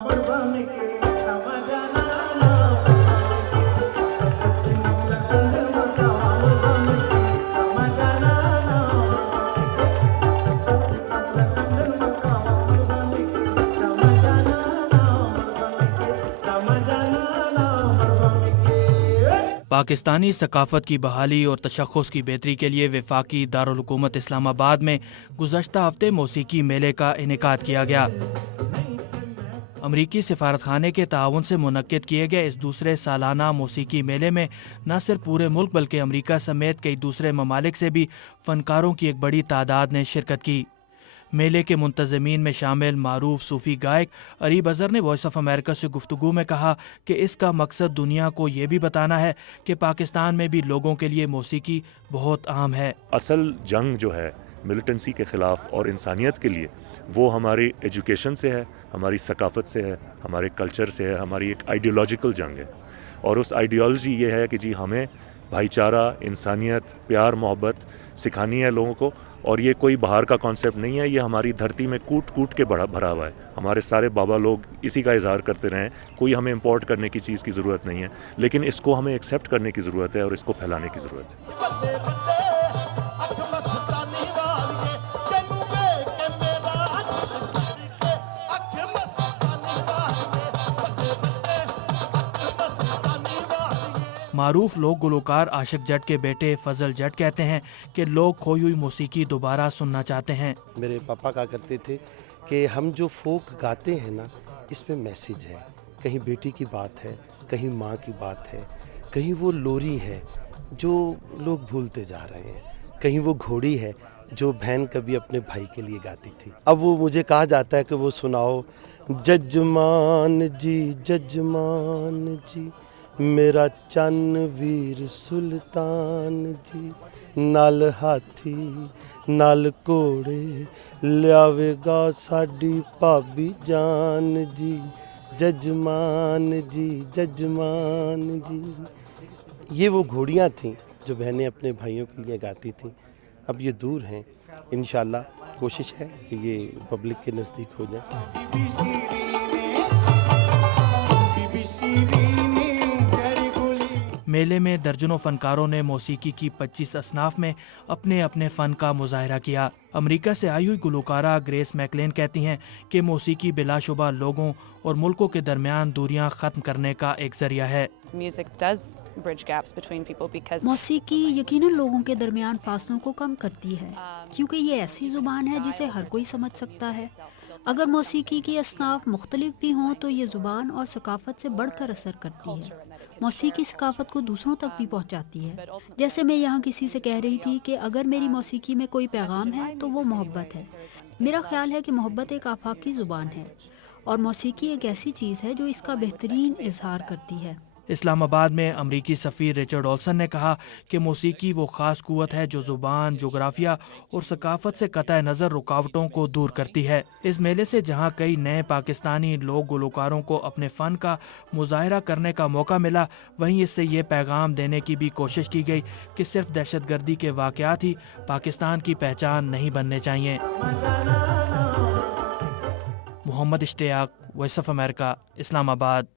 पाकिस्तानी सकाफ़त की बहाली और तशख़्ख़ुस की बेहतरी के लिए वफाकी दारुल हुकूमत इस्लामाबाद में गुज़श्ता हफ्ते मौसीकी मेले का इनेकाद किया गया। अमरीकी सिफारतखाने के ताउन से मुनक्किद किए गए इस दूसरे सालाना मौसीकी मेले में न सिर्फ पूरे मुल्क बल्कि अमरीका समेत कई दूसरे ममालिक से भी फ़नकारों की एक बड़ी तादाद ने शिरकत की। मेले के मुंतज़मीन में शामिल मारूफ सूफ़ी गायक अरीब अज़हर ने वॉइस ऑफ अमेरिका से गुफ्तगू में कहा कि इसका मकसद दुनिया को ये भी बताना है कि पाकिस्तान में भी लोगों के लिए मौसीकी बहुत अहम है। असल जंग जो है मिलिटेंसी के ख़िलाफ़ और इंसानियत के लिए, वो हमारी एजुकेशन से है, हमारी सकाफ़त से है, हमारे कल्चर से है, हमारी एक आइडियोलॉजिकल जंग है। और उस आइडियोलॉजी ये है कि जी हमें भाईचारा, इंसानियत, प्यार, मोहब्बत सिखानी है लोगों को। और ये कोई बाहर का कॉन्सेप्ट नहीं है, ये हमारी धरती में कूट कूट के भरा हुआ है। हमारे सारे बाबा लोग इसी का इज़हार करते रहे, कोई हमें इंपोर्ट करने की चीज़ की ज़रूरत नहीं है, लेकिन इसको हमें एक्सेप्ट करने की ज़रूरत है और इसको फैलाने की ज़रूरत है। मारूफ लोक गुलकार आशिक जट के बेटे फजल जट कहते हैं कि लोग खोई हुई मौसीकी दोबारा सुनना चाहते हैं। मेरे पापा कहा करते थे कि हम जो फोक गाते हैं ना, इसमें मैसेज है। कहीं बेटी की बात है, कहीं माँ की बात है, कहीं वो लोरी है जो लोग भूलते जा रहे हैं, कहीं वो घोड़ी है जो बहन कभी अपने भाई के लिए गाती थी। अब वो मुझे कहा जाता है कि वो सुनाओ, जजमान जी मेरा चन्न वीर सुल्तान जी, नाल हाथी नाल घोड़े लियावेगा साडी भाभी जान जी, जजमान जी। ये वो घोड़ियाँ थीं जो बहनें अपने भाइयों के लिए गाती थीं। अब ये दूर हैं, इंशाल्लाह कोशिश है कि ये पब्लिक के नज़दीक हो जाए। मेले में दर्जनों फनकारों ने मौसीकी की 25 असनाफ में अपने अपने फ़न का मुजाहरा किया। अमेरिका से आई हुई गुलकारा ग्रेस मैकलेन कहती हैं कि मौसीकी बिलाशुबा लोगों और मुल्कों के दरमियान दूरियां ख़त्म करने का एक ज़रिया है। मौसीकी यकीनन लोगों के दरमियान फासलों को कम करती है, क्योंकि ये ऐसी ज़ुबान है जिसे हर कोई समझ सकता है। अगर मौसीकी की असनाफ मुख्तलिफ भी हों तो ये ज़ुबान और सकाफ़त से बढ़कर असर करती है। मौसीकी सकाफ़त को दूसरों तक भी पहुंचाती है। जैसे मैं यहाँ किसी से कह रही थी कि अगर मेरी मौसीकी में कोई पैगाम है तो वो मोहब्बत है। मेरा ख्याल है कि मोहब्बत एक आफाकी ज़ुबान है और मौसीकी एक ऐसी चीज़ है जो इसका बेहतरीन इजहार करती है। इस्लामाबाद में अमरीकी सफ़ीर रिचर्ड ऑल्सन ने कहा कि मौसीकी वो ख़ास क़ुव्वत है जो ज़ुबान, जोग्राफिया और सकाफ़त से कतई नज़र रुकावटों को दूर करती है। इस मेले से जहाँ कई नए पाकिस्तानी लोक गुलकारों को अपने फ़न का मुजाहरा करने का मौका मिला, वहीं इससे ये पैगाम देने की भी कोशिश की गई कि सिर्फ दहशतगर्दी के वाक़यात ही पाकिस्तान की पहचान नहीं बनने चाहिए। Mohammad Ishtiaq, voice of America, Islamabad.